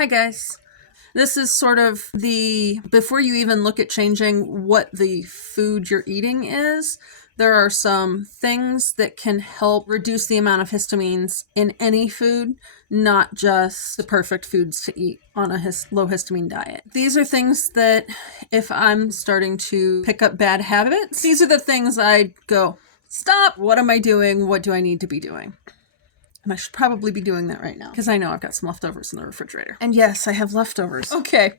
Hi guys. This is sort of before you even look at changing what the food you're eating is, there are some things that can help reduce the amount of histamines in any food, not just the perfect foods to eat on a low histamine diet. These are things that if I'm starting to pick up bad habits, these are the things I'd go, stop, what am I doing? What do I need to be doing? And I should probably be doing that right now because I know I've got some leftovers in the refrigerator. And yes, I have leftovers. Okay,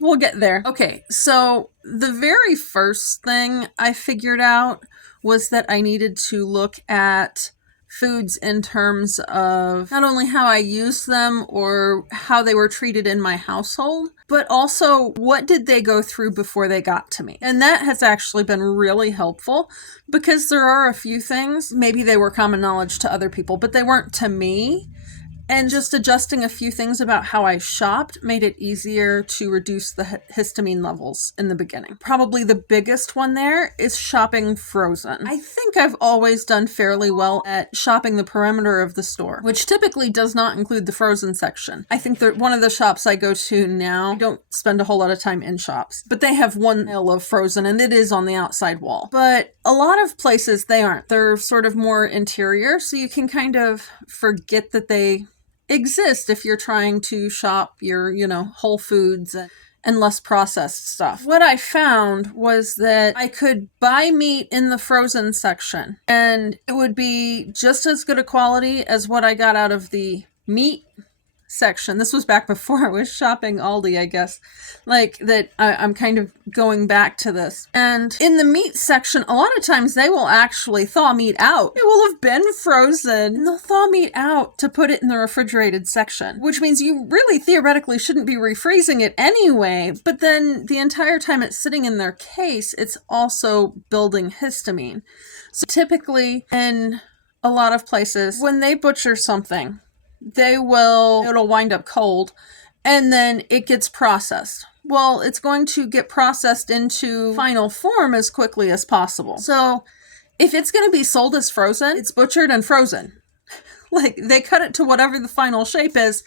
we'll get there. Okay, so the very first thing I figured out was that I needed to look at foods in terms of not only how I use them or how they were treated in my household, but also what did they go through before they got to me. And that has actually been really helpful because there are a few things, maybe they were common knowledge to other people, but they weren't to me. And just adjusting a few things about how I shopped made it easier to reduce the histamine levels in the beginning. Probably the biggest one there is shopping frozen. I think I've always done fairly well at shopping the perimeter of the store, which typically does not include the frozen section. I think that one of the shops I go to now, I don't spend a whole lot of time in shops, but they have one aisle of frozen and it is on the outside wall. But a lot of places they aren't. They're sort of more interior, so you can kind of forget that they exist if you're trying to shop your, Whole Foods and less processed stuff. What I found was that I could buy meat in the frozen section and it would be just as good a quality as what I got out of the meat section. This was back before I was shopping Aldi, I guess. I'm kind of going back to this. And in the meat section, a lot of times they will actually thaw meat out. It will have been frozen and they'll thaw meat out to put it in the refrigerated section, which means you really theoretically shouldn't be refreezing it anyway. But then the entire time it's sitting in their case, it's also building histamine. So typically in a lot of places, when they butcher something, it'll wind up cold and then it gets processed. Well, it's going to get processed into final form as quickly as possible. So if it's going to be sold as frozen, it's butchered and frozen. They cut it to whatever the final shape is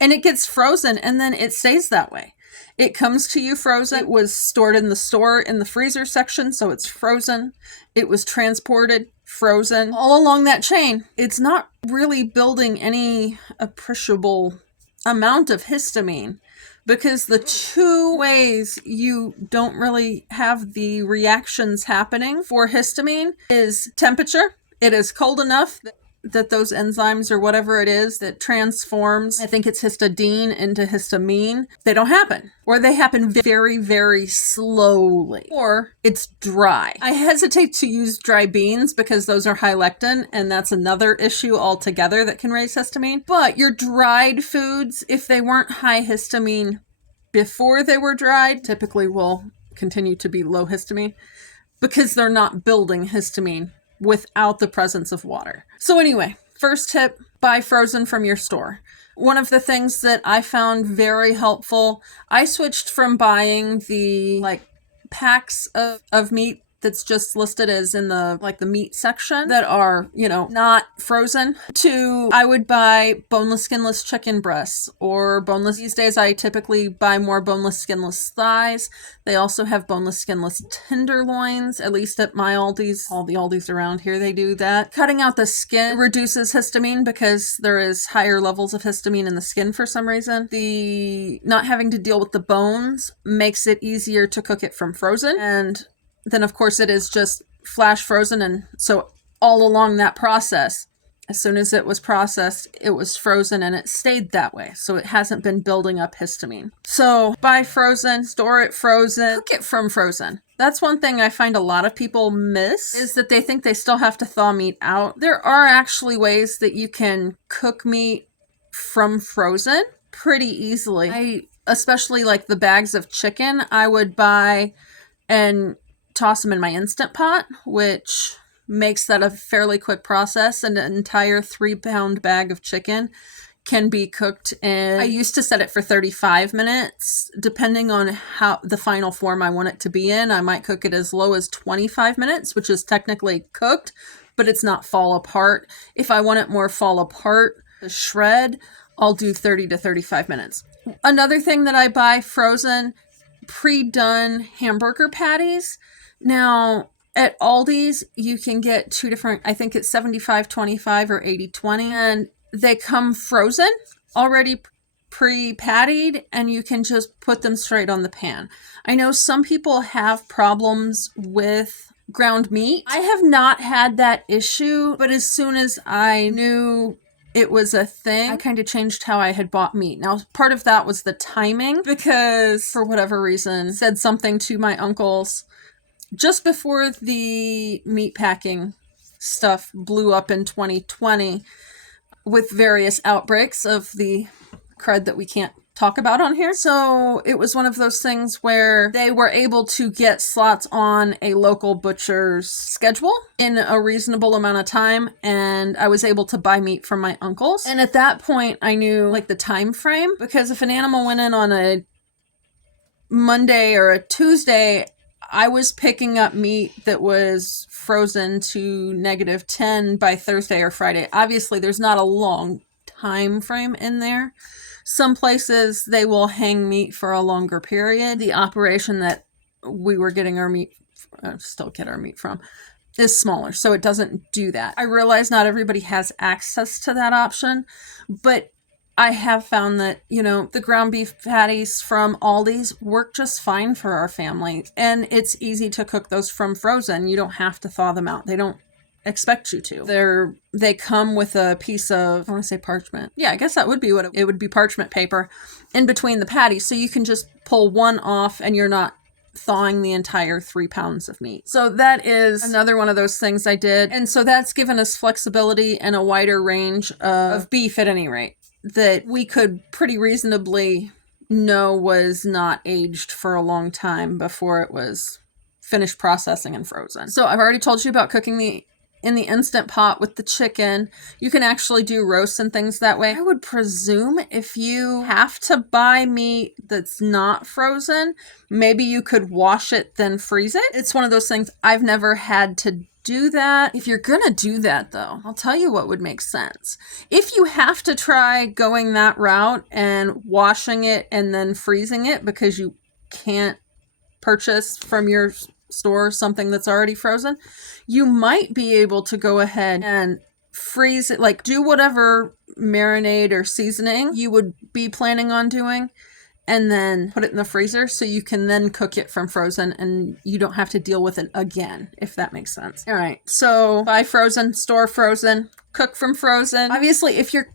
and it gets frozen and then it stays that way. It comes to you frozen. It was stored in the store in the freezer section, so it's frozen. It was transported, frozen. All along that chain, it's not really building any appreciable amount of histamine because the two ways you don't really have the reactions happening for histamine is temperature. It is cold enough that those enzymes or whatever it is that transforms, I think it's histidine into histamine, they don't happen. Or they happen very, very slowly. Or it's dry. I hesitate to use dry beans because those are high lectin, and that's another issue altogether that can raise histamine. But your dried foods, if they weren't high histamine before they were dried, typically will continue to be low histamine because they're not building histamine without the presence of water. So anyway, first tip, buy frozen from your store. One of the things that I found very helpful, I switched from buying the packs of meat that's just listed as in the meat section that are, not frozen, to I would buy boneless, skinless chicken breasts or boneless. These days I typically buy more boneless, skinless thighs. They also have boneless, skinless tenderloins, at least at my Aldi's. All the Aldi's around here, they do that. Cutting out the skin reduces histamine because there is higher levels of histamine in the skin for some reason. The not having to deal with the bones makes it easier to cook it from frozen. And then of course it is just flash frozen. And so all along that process, as soon as it was processed, it was frozen and it stayed that way. So it hasn't been building up histamine. So buy frozen, store it frozen, cook it from frozen. That's one thing I find a lot of people miss is that they think they still have to thaw meat out. There are actually ways that you can cook meat from frozen pretty easily. Especially the bags of chicken, I would buy and toss them in my Instant Pot, which makes that a fairly quick process. And an entire 3-pound bag of chicken can be cooked in, I used to set it for 35 minutes. Depending on how the final form I want it to be in, I might cook it as low as 25 minutes, which is technically cooked, but it's not fall apart. If I want it more fall apart, the shred, I'll do 30 to 35 minutes. Another thing that I buy frozen, pre-done hamburger patties. Now, at Aldi's, you can get two different, I think it's 75-25 or 80-20, and they come frozen, already pre-pattied, and you can just put them straight on the pan. I know some people have problems with ground meat. I have not had that issue, but as soon as I knew it was a thing, I kind of changed how I had bought meat. Now, part of that was the timing, because for whatever reason, said something to my uncles just before the meat packing stuff blew up in 2020 with various outbreaks of the crud that we can't talk about on here. So it was one of those things where they were able to get slots on a local butcher's schedule in a reasonable amount of time, and I was able to buy meat from my uncles. And at that point, I knew like the time frame, because if an animal went in on a Monday or a Tuesday, I was picking up meat that was frozen to -10 by Thursday or Friday. Obviously, there's not a long time frame in there. Some places they will hang meat for a longer period. The operation that we were getting our meat, still get our meat from, is smaller, so it doesn't do that. I realize not everybody has access to that option, but I have found that, the ground beef patties from Aldi's work just fine for our family, and it's easy to cook those from frozen. You don't have to thaw them out. They don't expect you to. They come with a piece of, I want to say parchment. Yeah, I guess that would be what it would be, parchment paper in between the patties, so you can just pull one off and you're not thawing the entire 3 pounds of meat. So that is another one of those things I did. And so that's given us flexibility and a wider range of beef at any rate that we could pretty reasonably know was not aged for a long time before it was finished processing and frozen. So I've already told you about cooking in the Instant Pot with the chicken. You can actually do roasts and things that way. I would presume if you have to buy meat that's not frozen, maybe you could wash it, then freeze it. It's one of those things I've never had to do that. If you're gonna do that though, I'll tell you what would make sense. If you have to try going that route and washing it and then freezing it because you can't purchase from your store something that's already frozen, you might be able to go ahead and freeze it, like do whatever marinade or seasoning you would be planning on doing, and then put it in the freezer so you can then cook it from frozen and you don't have to deal with it again, if that makes sense. All right, so buy frozen, store frozen, cook from frozen. Obviously, if you're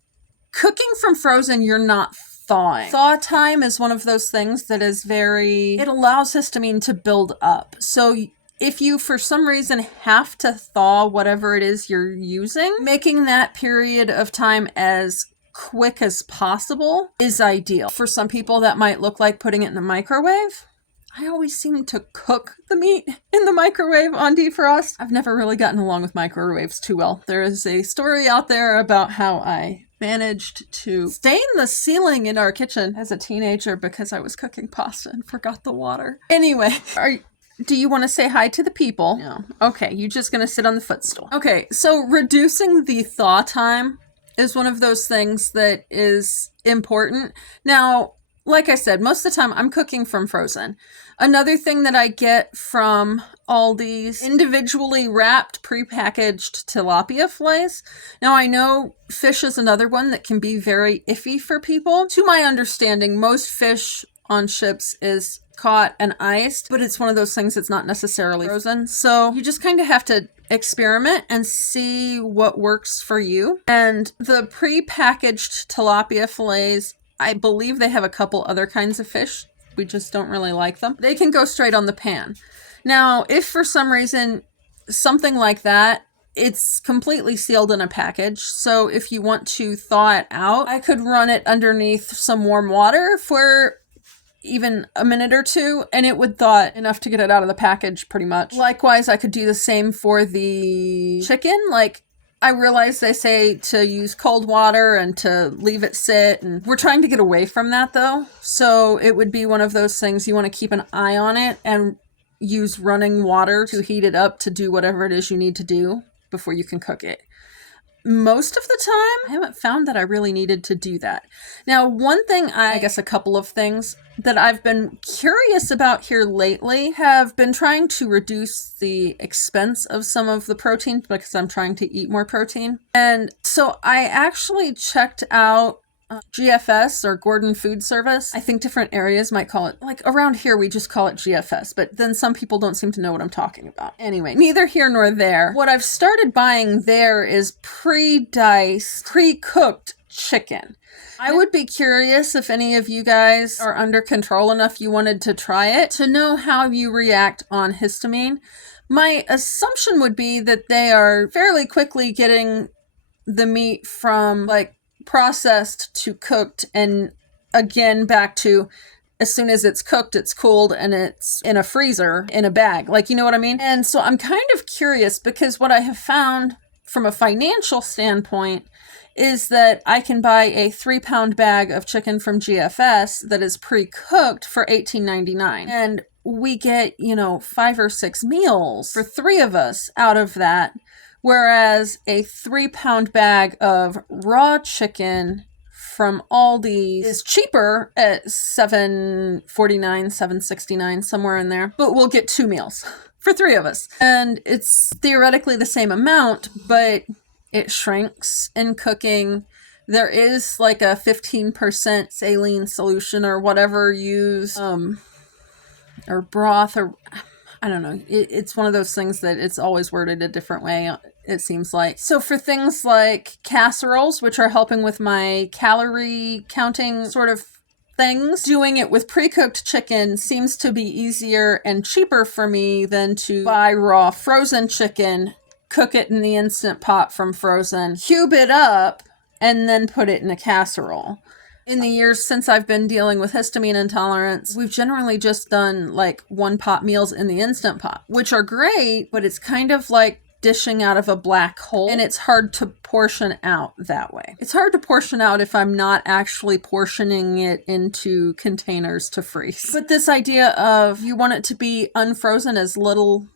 cooking from frozen, you're not thawing. Thaw time is one of those things that is it allows histamine to build up. So if you, for some reason, have to thaw whatever it is you're using, making that period of time as quick as possible is ideal. For some people, that might look like putting it in the microwave. I always seem to cook the meat in the microwave on defrost. I've never really gotten along with microwaves too well. There is a story out there about how I managed to stain the ceiling in our kitchen as a teenager because I was cooking pasta and forgot the water. Anyway, do you want to say hi to the people? No. Okay, you're just going to sit on the footstool. Okay, so reducing the thaw time is one of those things that is important. Now, like I said, most of the time I'm cooking from frozen. Another thing that I get from Aldi's, individually wrapped, prepackaged tilapia fillets. Now, I know fish is another one that can be very iffy for people. To my understanding, most fish on ships is caught and iced, but it's one of those things that's not necessarily frozen. So you just kind of have to experiment and see what works for you. And the prepackaged tilapia fillets, I believe they have a couple other kinds of fish. We just don't really like them. They can go straight on the pan. Now, if for some reason something like that, it's completely sealed in a package. So if you want to thaw it out, I could run it underneath some warm water for even a minute or two, and it would thaw it enough to get it out of the package pretty much. Likewise, I could do the same for the chicken. Like, I realize they say to use cold water and to leave it sit, and we're trying to get away from that though. So it would be one of those things you want to keep an eye on it and use running water to heat it up to do whatever it is you need to do before you can cook it. most of the time, I haven't found that I really needed to do that. Now, one thing, I guess a couple of things that I've been curious about here lately have been trying to reduce the expense of some of the protein because I'm trying to eat more protein. And so I actually checked out GFS or Gordon Food Service. I think different areas might call it, like around here we just call it GFS, but then some people don't seem to know what I'm talking about. Anyway, neither here nor there. What I've started buying there is pre-diced, pre-cooked chicken. I would be curious if any of you guys are under control enough you wanted to try it to know how you react on histamine. My assumption would be that they are fairly quickly getting the meat from like processed to cooked and again back to as soon as it's cooked, it's cooled and it's in a freezer in a bag. Like, you know what I mean? And so I'm kind of curious because what I have found from a financial standpoint is that I can buy a 3-pound bag of chicken from GFS that is pre-cooked for $18.99. And we get, 5 or 6 meals for 3 of us out of that. Whereas a 3-pound bag of raw chicken from Aldi is cheaper at $7.49, $7.69, somewhere in there. But we'll get 2 meals for 3 of us. And it's theoretically the same amount, but it shrinks in cooking. There is like a 15% saline solution or whatever used, or broth, or I don't know. It's one of those things that it's always worded a different way, it seems like. So for things like casseroles, which are helping with my calorie counting sort of things, doing it with pre-cooked chicken seems to be easier and cheaper for me than to buy raw frozen chicken, cook it in the Instant Pot from frozen, cube it up, and then put it in a casserole. In the years since I've been dealing with histamine intolerance, we've generally just done like 1-pot meals in the Instant Pot, which are great, but it's kind of like dishing out of a black hole, and it's hard to portion out that way. It's hard to portion out if I'm not actually portioning it into containers to freeze. But this idea of you want it to be unfrozen as little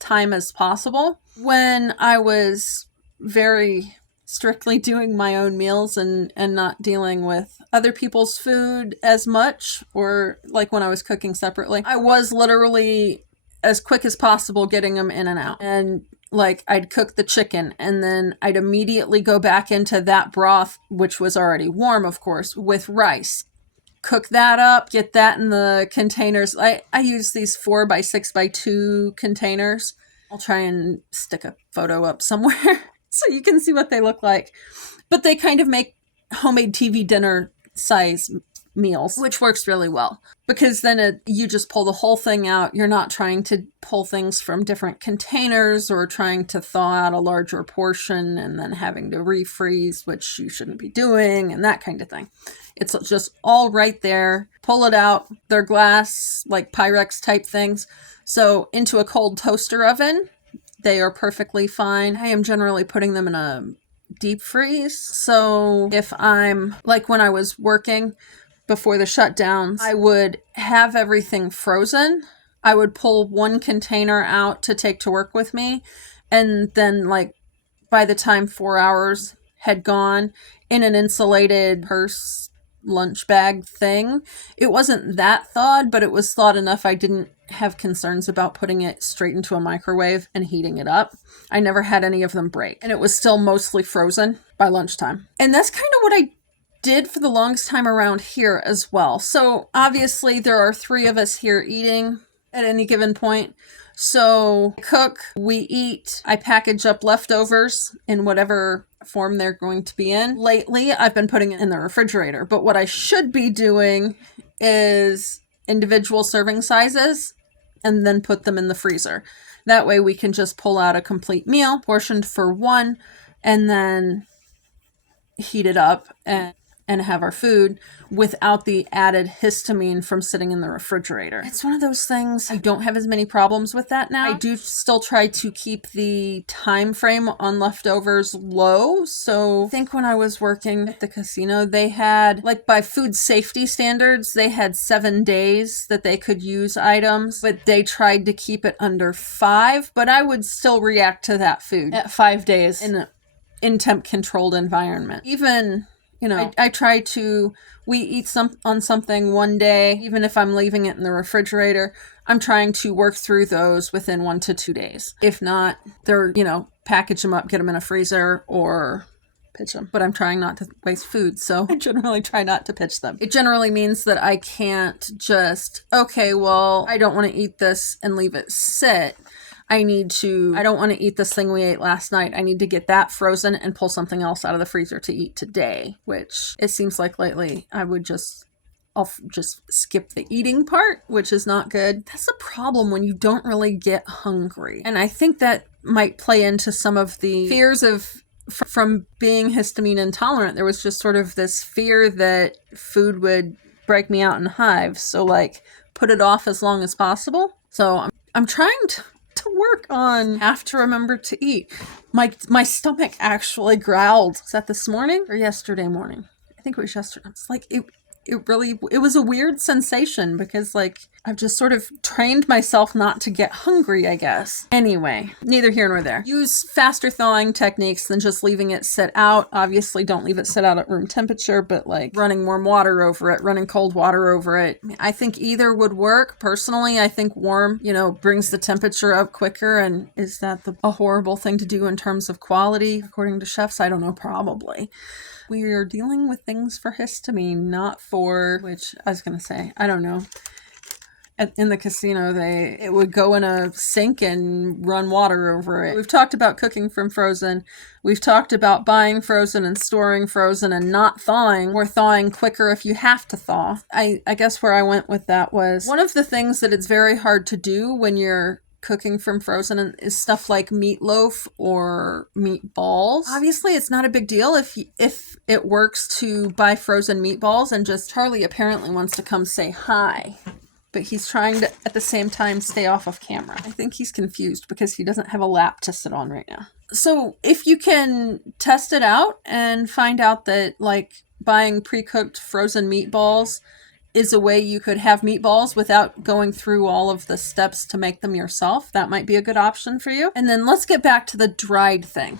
time as possible. When I was very strictly doing my own meals and not dealing with other people's food as much, or like when I was cooking separately, I was literally as quick as possible getting them in and out. And like I'd cook the chicken and then I'd immediately go back into that broth, which was already warm, of course, with rice. Cook that up, get that in the containers. I use these 4x6x2 containers. I'll try and stick a photo up somewhere so you can see what they look like. But they kind of make homemade TV dinner size meals, which works really well because then you just pull the whole thing out. You're not trying to pull things from different containers or trying to thaw out a larger portion and then having to refreeze, which you shouldn't be doing, and that kind of thing. It's just all right there. Pull it out. They're glass, like Pyrex type things. So into a cold toaster oven, they are perfectly fine. I am generally putting them in a deep freeze. So if I'm, like when I was working before the shutdowns, I would have everything frozen. I would pull one container out to take to work with me. And then like by the time 4 hours had gone, in an insulated purse lunch bag thing, it wasn't that thawed, but it was thawed enough I didn't have concerns about putting it straight into a microwave and heating it up. I never had any of them break, and it was still mostly frozen by lunchtime. And that's kind of what I did for the longest time around here as well. So obviously there are 3 of us here eating at any given point. So I cook, we eat, I package up leftovers in whatever form they're going to be in. Lately, I've been putting it in the refrigerator, but what I should be doing is individual serving sizes and then put them in the freezer. That way we can just pull out a complete meal portioned for one and then heat it up and have our food without the added histamine from sitting in the refrigerator. It's one of those things. I don't have as many problems with that now. I do still try to keep the time frame on leftovers low. So I think when I was working at the casino, they had, like by food safety standards, they had 7 days that they could use items, but they tried to keep it under 5. But I would still react to that food at 5 days in temp controlled environment. Even, I try to, we eat on something one day, even if I'm leaving it in the refrigerator, I'm trying to work through those within 1 to 2 days. If not, they're, package them up, get them in a freezer, or pitch them. But I'm trying not to waste food, so I generally try not to pitch them. It generally means that I can't just, okay, well, I don't want to eat this and leave it sit. I don't want to eat this thing we ate last night. I need to get that frozen and pull something else out of the freezer to eat today, which it seems like lately I'll just skip the eating part, which is not good. That's a problem when you don't really get hungry. And I think that might play into some of the fears from being histamine intolerant. There was just sort of this fear that food would break me out in hives. So put it off as long as possible. So I'm trying to work on have to remember to eat. My stomach actually growled. Was that this morning or yesterday morning? I think it was yesterday. It's it was a weird sensation because I've just sort of trained myself not to get hungry, I guess. Anyway, neither here nor there. Use faster thawing techniques than just leaving it sit out. Obviously, don't leave it sit out at room temperature, but running warm water over it, running cold water over it. I think either would work. Personally, I think warm, brings the temperature up quicker. And is that a horrible thing to do in terms of quality, according to chefs? I don't know, probably. We are dealing with things for histamine, not for, which I was going to say, I don't know. In the casino, it would go in a sink and run water over it. We've talked about cooking from frozen. We've talked about buying frozen and storing frozen and not thawing, or thawing quicker if you have to thaw. I guess where I went with that was one of the things that it's very hard to do when you're cooking from frozen is stuff like meatloaf or meatballs. Obviously, it's not a big deal if it works to buy frozen meatballs, and just Charlie apparently wants to come say hi, but he's trying to at the same time stay off of camera. I think he's confused because he doesn't have a lap to sit on right now. So if you can test it out and find out that buying pre-cooked frozen meatballs is a way you could have meatballs without going through all of the steps to make them yourself, that might be a good option for you. And then let's get back to the dried thing.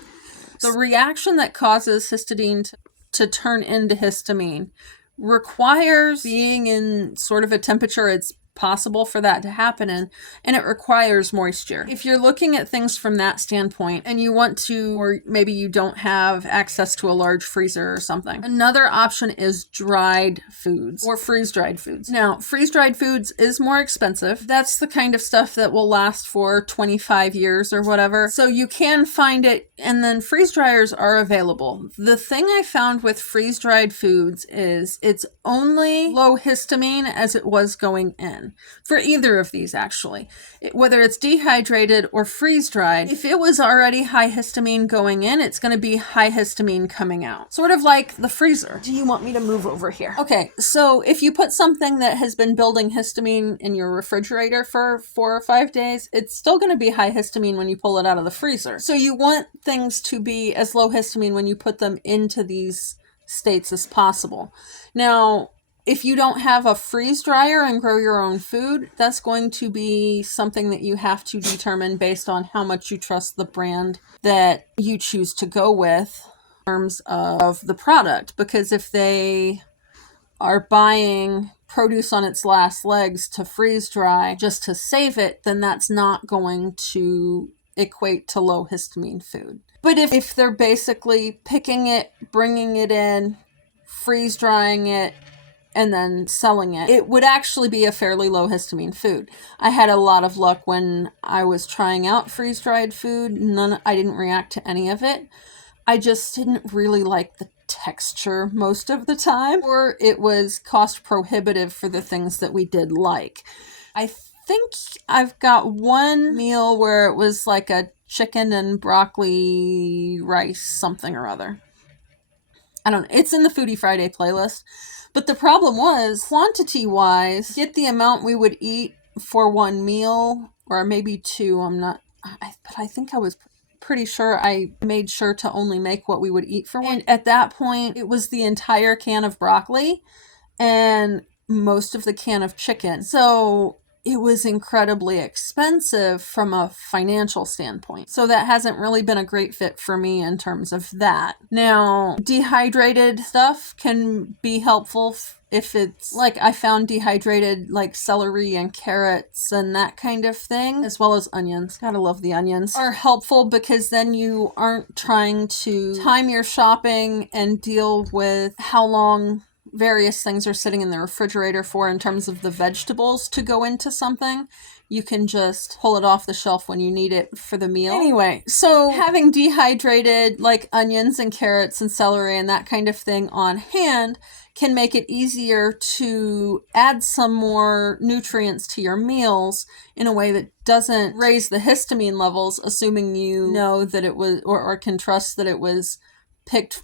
The reaction that causes histidine to turn into histamine requires being in sort of a temperature it's possible for that to happen in, and it requires moisture. If you're looking at things from that standpoint and you want to, or maybe you don't have access to a large freezer or something, another option is dried foods or freeze-dried foods. Now, freeze-dried foods is more expensive. That's the kind of stuff that will last for 25 years or whatever. So you can find it, and then freeze dryers are available. The thing I found with freeze-dried foods is it's only low histamine as it was going in. For either of these, actually. Whether it's dehydrated or freeze-dried, if it was already high histamine going in, it's going to be high histamine coming out. Sort of like the freezer. Do you want me to move over here? Okay, so if you put something that has been building histamine in your refrigerator for 4 or 5 days, it's still going to be high histamine when you pull it out of the freezer. So you want things to be as low histamine when you put them into these states as possible. Now, if you don't have a freeze dryer and grow your own food, that's going to be something that you have to determine based on how much you trust the brand that you choose to go with in terms of the product. Because if they are buying produce on its last legs to freeze dry just to save it, then that's not going to equate to low histamine food. But if they're basically picking it, bringing it in, freeze drying it, and then selling it, it would actually be a fairly low histamine food. I had a lot of luck when I was trying out freeze-dried food. I didn't react to any of it. I just didn't really like the texture most of the time, or it was cost prohibitive for the things that we did like. I think I've got one meal where it was like a chicken and broccoli rice something or other. I don't know. It's in the Foodie Friday playlist. But the problem was, quantity-wise, get the amount we would eat for one meal, or maybe two. But I think I was pretty sure I made sure to only make what we would eat for one. And at that point, it was the entire can of broccoli and most of the can of chicken. So it was incredibly expensive from a financial standpoint. So that hasn't really been a great fit for me in terms of that. Now, dehydrated stuff can be helpful if it's like I found dehydrated like celery and carrots and that kind of thing, as well as onions. Gotta love the onions. Are helpful because then you aren't trying to time your shopping and deal with how long various things are sitting in the refrigerator for in terms of the vegetables to go into something. You can just pull it off the shelf when you need it for the meal. Anyway, so having dehydrated like onions and carrots and celery and that kind of thing on hand can make it easier to add some more nutrients to your meals in a way that doesn't raise the histamine levels, assuming you know that it was, or can trust that it was picked,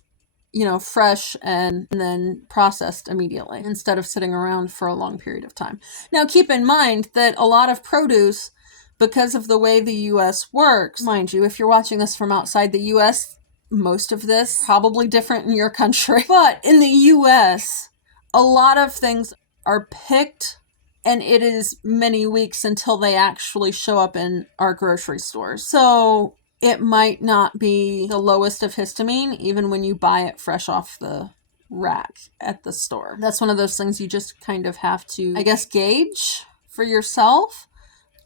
fresh and then processed immediately instead of sitting around for a long period of time. Now, keep in mind that a lot of produce, because of the way the U.S. works, mind you, if you're watching this from outside the U.S., most of this probably different in your country. But in the U.S., a lot of things are picked and it is many weeks until they actually show up in our grocery stores. So it might not be the lowest of histamine, even when you buy it fresh off the rack at the store. That's one of those things you just kind of have to, I guess, gauge for yourself.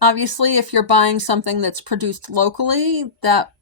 Obviously, if you're buying something that's produced locally, that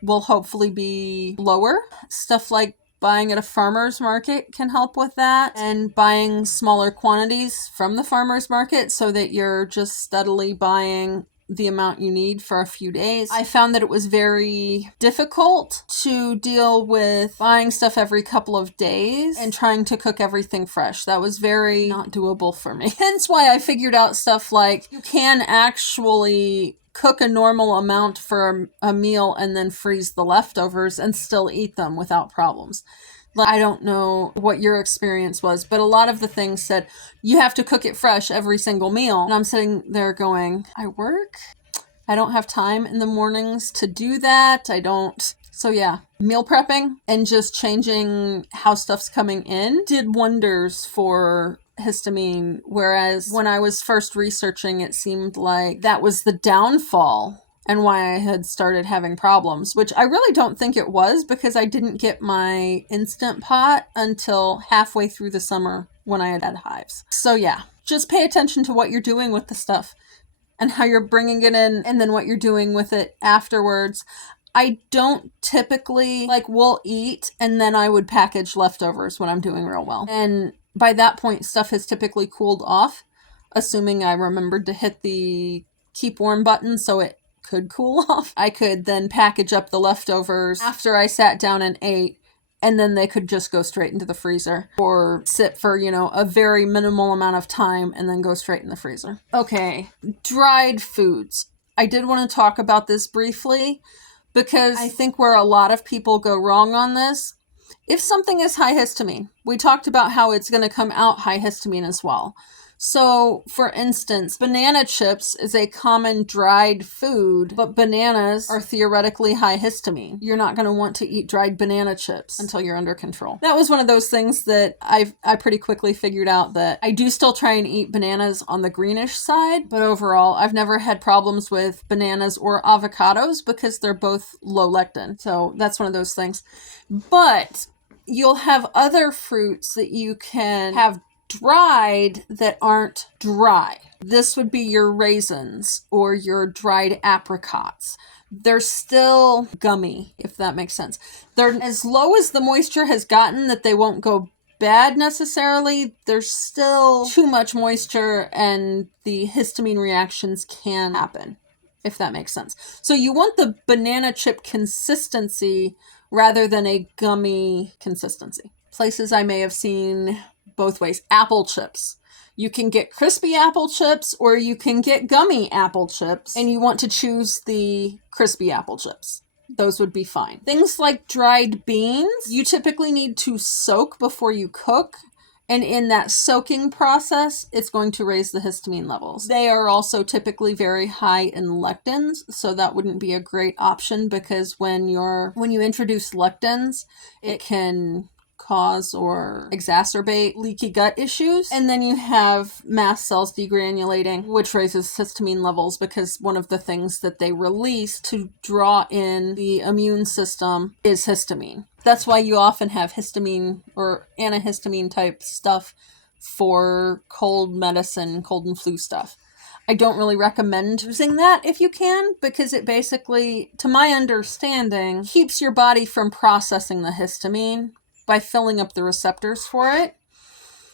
will hopefully be lower. Stuff like buying at a farmer's market can help with that, and buying smaller quantities from the farmer's market so that you're just steadily buying the amount you need for a few days. I found that it was very difficult to deal with buying stuff every couple of days and trying to cook everything fresh. That was very not doable for me. Hence why I figured out stuff like you can actually cook a normal amount for a meal and then freeze the leftovers and still eat them without problems. I don't know what your experience was, but a lot of the things said you have to cook it fresh every single meal. And I'm sitting there going, I work. I don't have time in the mornings to do that. So yeah, meal prepping and just changing how stuff's coming in did wonders for histamine. Whereas when I was first researching, it seemed like that was the downfall and why I had started having problems, which I really don't think it was, because I didn't get my Instant Pot until halfway through the summer when I had hives. So yeah, just pay attention to what you're doing with the stuff and how you're bringing it in and then what you're doing with it afterwards. I don't typically, we'll eat and then I would package leftovers when I'm doing real well. And by that point, stuff has typically cooled off, assuming I remembered to hit the keep warm button so it could cool off. I could then package up the leftovers after I sat down and ate, and then they could just go straight into the freezer or sit for, a very minimal amount of time and then go straight in the freezer. Okay, dried foods. I did want to talk about this briefly because I think where a lot of people go wrong on this, if something is high histamine, we talked about how it's going to come out high histamine as well. So, for instance, banana chips is a common dried food, but bananas are theoretically high histamine. You're not going to want to eat dried banana chips until you're under control. That was one of those things that I pretty quickly figured out that I do still try and eat bananas on the greenish side, but overall, I've never had problems with bananas or avocados because they're both low lectin. So, that's one of those things. But you'll have other fruits that you can have dried that aren't dry. This would be your raisins or your dried apricots. They're still gummy, if that makes sense. They're as low as the moisture has gotten that they won't go bad necessarily. There's still too much moisture and the histamine reactions can happen, if that makes sense. So you want the banana chip consistency rather than a gummy consistency. Places I may have seen both ways. Apple chips. You can get crispy apple chips or you can get gummy apple chips, and you want to choose the crispy apple chips. Those would be fine. Things like dried beans, you typically need to soak before you cook. And in that soaking process, it's going to raise the histamine levels. They are also typically very high in lectins, so that wouldn't be a great option because when you introduce lectins, it can cause or exacerbate leaky gut issues. And then you have mast cells degranulating, which raises histamine levels because one of the things that they release to draw in the immune system is histamine. That's why you often have histamine or antihistamine type stuff for cold medicine, cold and flu stuff. I don't really recommend using that if you can, because it basically, to my understanding, keeps your body from processing the histamine by filling up the receptors for it.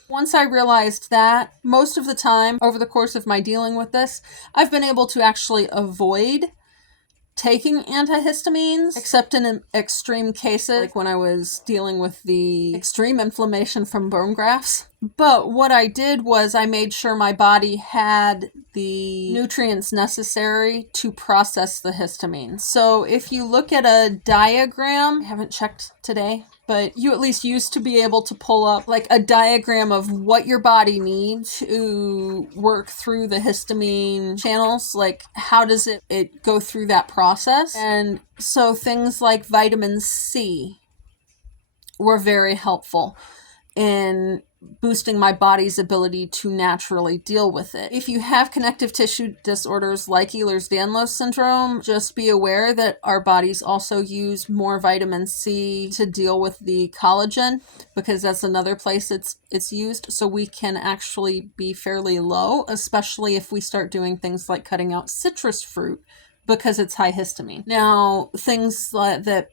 Once I realized that, most of the time over the course of my dealing with this, I've been able to actually avoid taking antihistamines, except in extreme cases, like when I was dealing with the extreme inflammation from bone grafts. But what I did was I made sure my body had the nutrients necessary to process the histamine. So if you look at a diagram, I haven't checked today, but you at least used to be able to pull up like a diagram of what your body needs to work through the histamine channels. Like how does it go through that process? And so things like vitamin C were very helpful in boosting my body's ability to naturally deal with it. If you have connective tissue disorders like Ehlers-Danlos syndrome, just be aware that our bodies also use more vitamin C to deal with the collagen, because that's another place it's used. So we can actually be fairly low, especially if we start doing things like cutting out citrus fruit because it's high histamine. Now, things that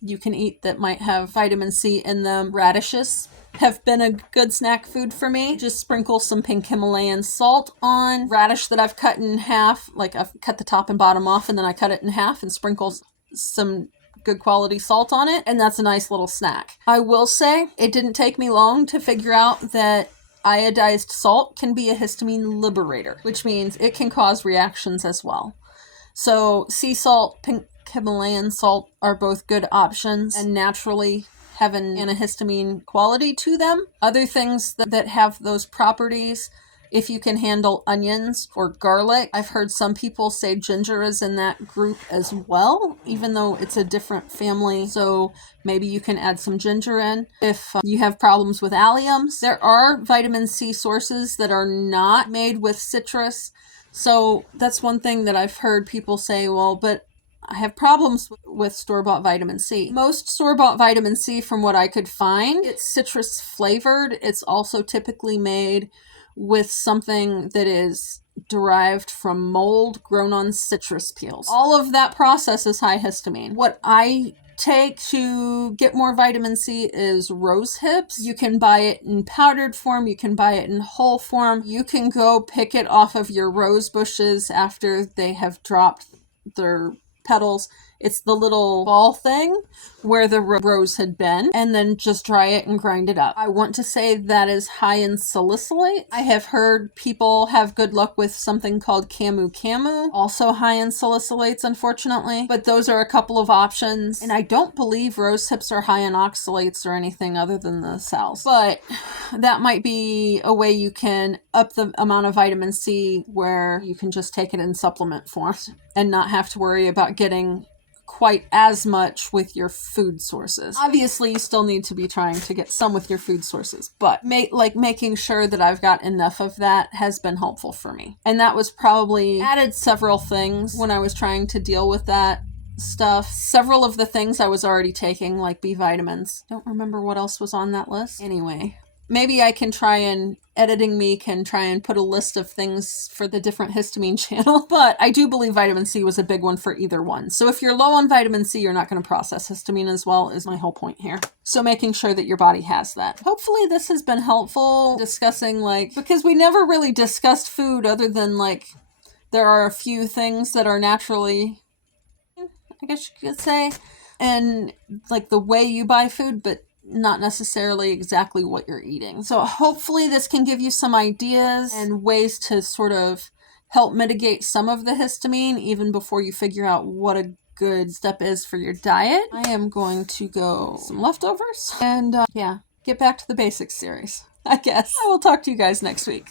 you can eat that might have vitamin C in them, radishes have been a good snack food for me. Just sprinkle some pink Himalayan salt on radish that I've cut in half. Like I've cut the top and bottom off and then I cut it in half and sprinkle some good quality salt on it. And that's a nice little snack. I will say it didn't take me long to figure out that iodized salt can be a histamine liberator, which means it can cause reactions as well. So sea salt, pink Himalayan salt are both good options and naturally have an antihistamine quality to them. Other things that have those properties, if you can handle onions or garlic. I've heard some people say ginger is in that group as well, even though it's a different family. So maybe you can add some ginger in. If you have problems with alliums, there are vitamin C sources that are not made with citrus. So that's one thing that I've heard people say, well, but I have problems with store-bought vitamin C. Most store-bought vitamin C, from what I could find, it's citrus flavored. It's also typically made with something that is derived from mold grown on citrus peels. All of that process is high histamine. What I take to get more vitamin C is rose hips. You can buy it in powdered form. You can buy it in whole form. You can go pick it off of your rose bushes after they have dropped their petals. It's the little ball thing where the rose had been, and then just dry it and grind it up. I want to say that is high in salicylate. I have heard people have good luck with something called camu camu, also high in salicylates, unfortunately, but those are a couple of options. And I don't believe rose hips are high in oxalates or anything other than the sals, but that might be a way you can up the amount of vitamin C where you can just take it in supplement form and not have to worry about getting quite as much with your food sources. Obviously, you still need to be trying to get some with your food sources, but making sure that I've got enough of that has been helpful for me. And that was probably added several things when I was trying to deal with that stuff. Several of the things I was already taking, like B vitamins. Don't remember what else was on that list. Anyway, maybe I can try and, editing me can try and put a list of things for the different histamine channel, but I do believe vitamin C was a big one for either one. So if you're low on vitamin C, you're not going to process histamine as well, is my whole point here. So making sure that your body has that. Hopefully this has been helpful discussing, because we never really discussed food other than there are a few things that are naturally, I guess you could say, and the way you buy food, but not necessarily exactly what you're eating. So hopefully this can give you some ideas and ways to sort of help mitigate some of the histamine even before you figure out what a good step is for your diet. I am going to go some leftovers and get back to the basics series, I guess. I will talk to you guys next week.